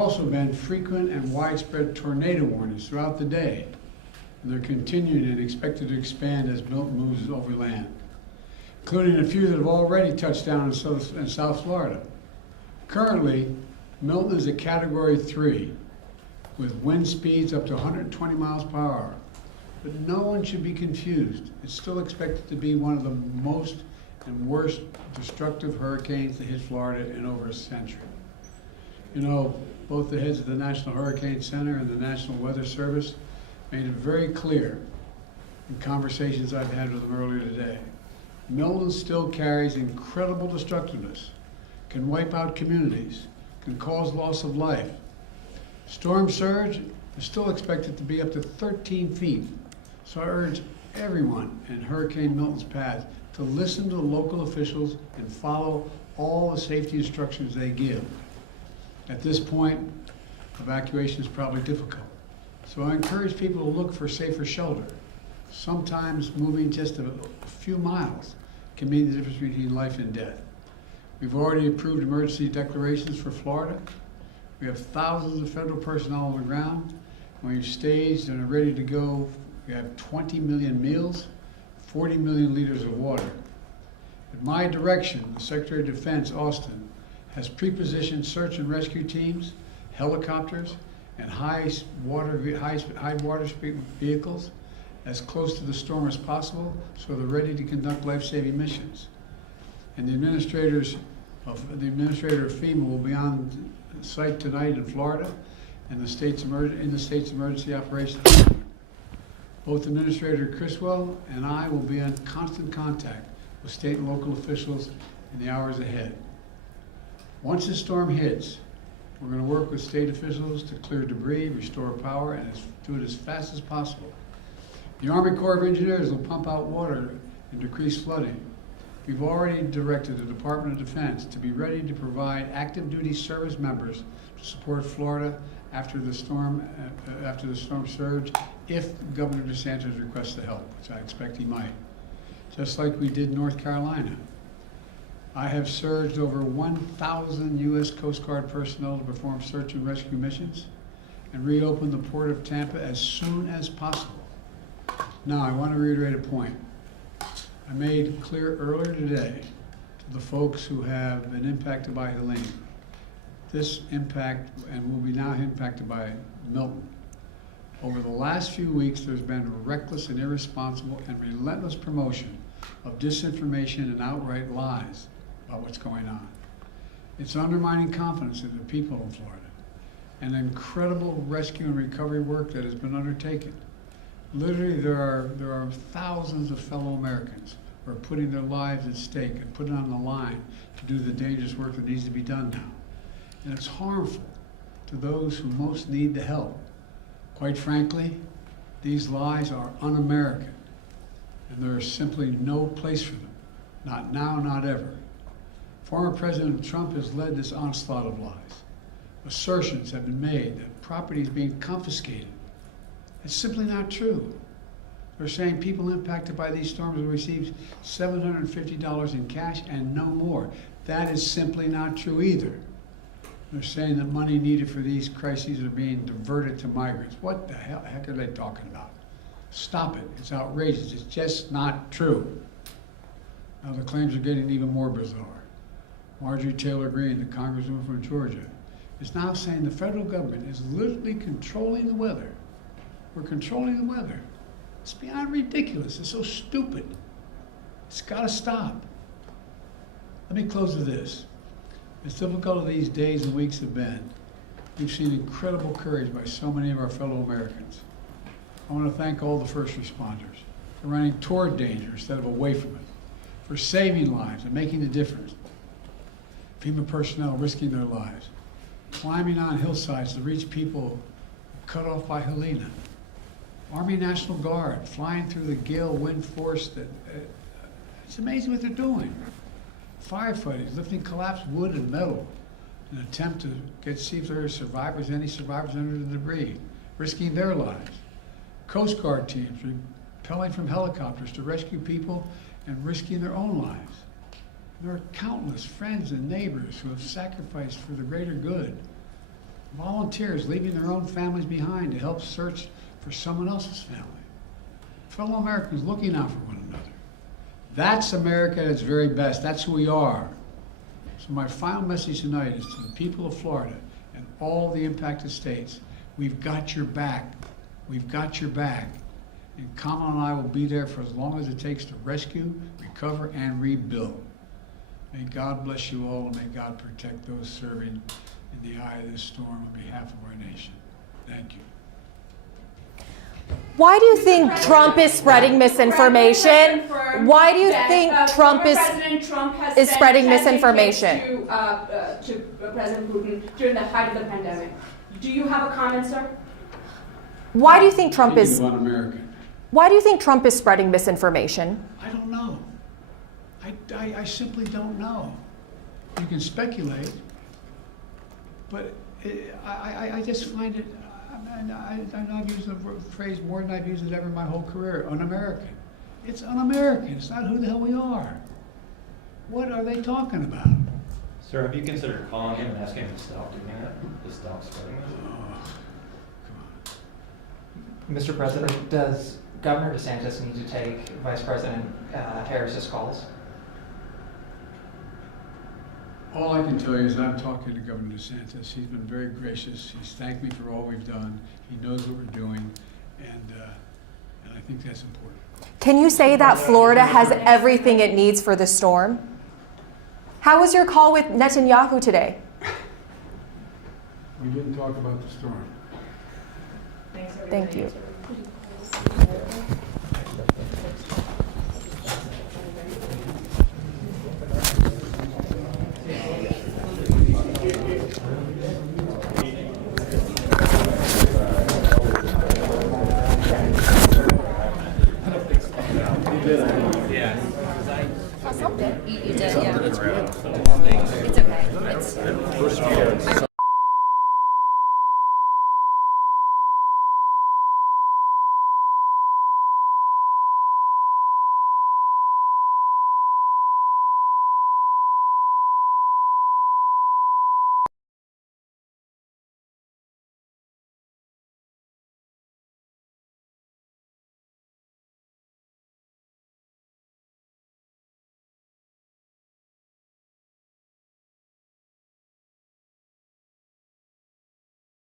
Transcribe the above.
Also been frequent and widespread tornado warnings throughout the day, and they're continuing and expected to expand as Milton moves over land, including a few that have already touched down in South Florida. Currently, Milton is a Category 3 with wind speeds up to 120 miles per hour. But no one should be confused. It's still expected to be one of the most and worst destructive hurricanes to hit Florida in over a century. You know, both the heads of the National Hurricane Center and the National Weather Service made it very clear in conversations I've had with them earlier today. Milton still carries incredible destructiveness, can wipe out communities, can cause loss of life. Storm surge is still expected to be up to 13 feet. So I urge everyone in Hurricane Milton's path to listen to local officials and follow all the safety instructions they give. At this point, evacuation is probably difficult. So I encourage people to look for safer shelter. Sometimes moving just a few miles can mean the difference between life and death. We've already approved emergency declarations for Florida. We have thousands of federal personnel on the ground. We've staged and are ready to go. We have 20 million meals, 40 million liters of water. At my direction, the Secretary of Defense, Austin, has pre-positioned search and rescue teams, helicopters, and high water speed vehicles as close to the storm as possible, so they're ready to conduct life-saving missions. And the administrator of FEMA will be on site tonight in Florida, and the state's emergency operations. Both Administrator Criswell and I will be in constant contact with state and local officials in the hours ahead. Once the storm hits, we're going to work with state officials to clear debris, restore power, and do it as fast as possible. The Army Corps of Engineers will pump out water and decrease flooding. We've already directed the Department of Defense to be ready to provide active duty service members to support Florida after the storm surge, if Governor DeSantis requests the help, which I expect he might. Just like we did in North Carolina. I have surged over 1,000 U.S. Coast Guard personnel to perform search and rescue missions and reopen the Port of Tampa as soon as possible. Now, I want to reiterate a point I made clear earlier today to the folks who have been impacted by Helene. This impact, and will be now impacted by Milton. Over the last few weeks, there's been reckless and irresponsible and relentless promotion of disinformation and outright lies about what's going on. It's undermining confidence in the people in Florida, and incredible rescue and recovery work that has been undertaken. Literally, there are thousands of fellow Americans who are putting their lives at stake and putting on the line to do the dangerous work that needs to be done now. And it's harmful to those who most need the help. Quite frankly, these lies are un-American, and there is simply no place for them. Not now, not ever. Former President Trump has led this onslaught of lies. Assertions have been made that property is being confiscated. It's simply not true. They're saying people impacted by these storms will receive $750 in cash and no more. That is simply not true either. They're saying that money needed for these crises are being diverted to migrants. What the heck are they talking about? Stop it. It's outrageous. It's just not true. Now the claims are getting even more bizarre. Marjorie Taylor Greene, the congresswoman from Georgia, is now saying the federal government is literally controlling the weather. We're controlling the weather. It's beyond ridiculous. It's so stupid. It's got to stop. Let me close with this. As difficult as these days and weeks have been, we've seen incredible courage by so many of our fellow Americans. I want to thank all the first responders for running toward danger instead of away from it, for saving lives and making a difference. FEMA personnel risking their lives, climbing on hillsides to reach people cut off by Helene. Army National Guard flying through the gale wind force it's amazing what they're doing. Firefighters lifting collapsed wood and metal in an attempt to see if there are any survivors under the debris, risking their lives. Coast Guard teams rappelling from helicopters to rescue people and risking their own lives. There are countless friends and neighbors who have sacrificed for the greater good. Volunteers leaving their own families behind to help search for someone else's family. Fellow Americans looking out for one another. That's America at its very best. That's who we are. So my final message tonight is to the people of Florida and all the impacted states. We've got your back. We've got your back. And Kamala and I will be there for as long as it takes to rescue, recover, and rebuild. May God bless you all, and may God protect those serving in the eye of this storm on behalf of our nation. Thank you. Why do you think Trump is spreading misinformation? Why do you think Trump is spreading misinformation? To President Putin during the height of the pandemic. Do you have a comment, sir? Why do you think Trump is? Why do you think Trump is spreading misinformation? I don't know. I simply don't know. You can speculate, but I just find it. I've used the phrase more than I've used it ever in my whole career. Un-American. It's un-American. It's not who the hell we are. What are they talking about? Sir, have you considered calling him and asking him to stop doing that? To stop spreading this? Oh, come on. Mr. President, does Governor DeSantis need to take Vice President Harris's calls? All I can tell you is I'm talking to Governor DeSantis. He's been very gracious. He's thanked me for all we've done. He knows what we're doing, and I think that's important. Can you say that Florida has everything it needs for the storm? How was your call with Netanyahu today? We didn't talk about the storm. Thank you.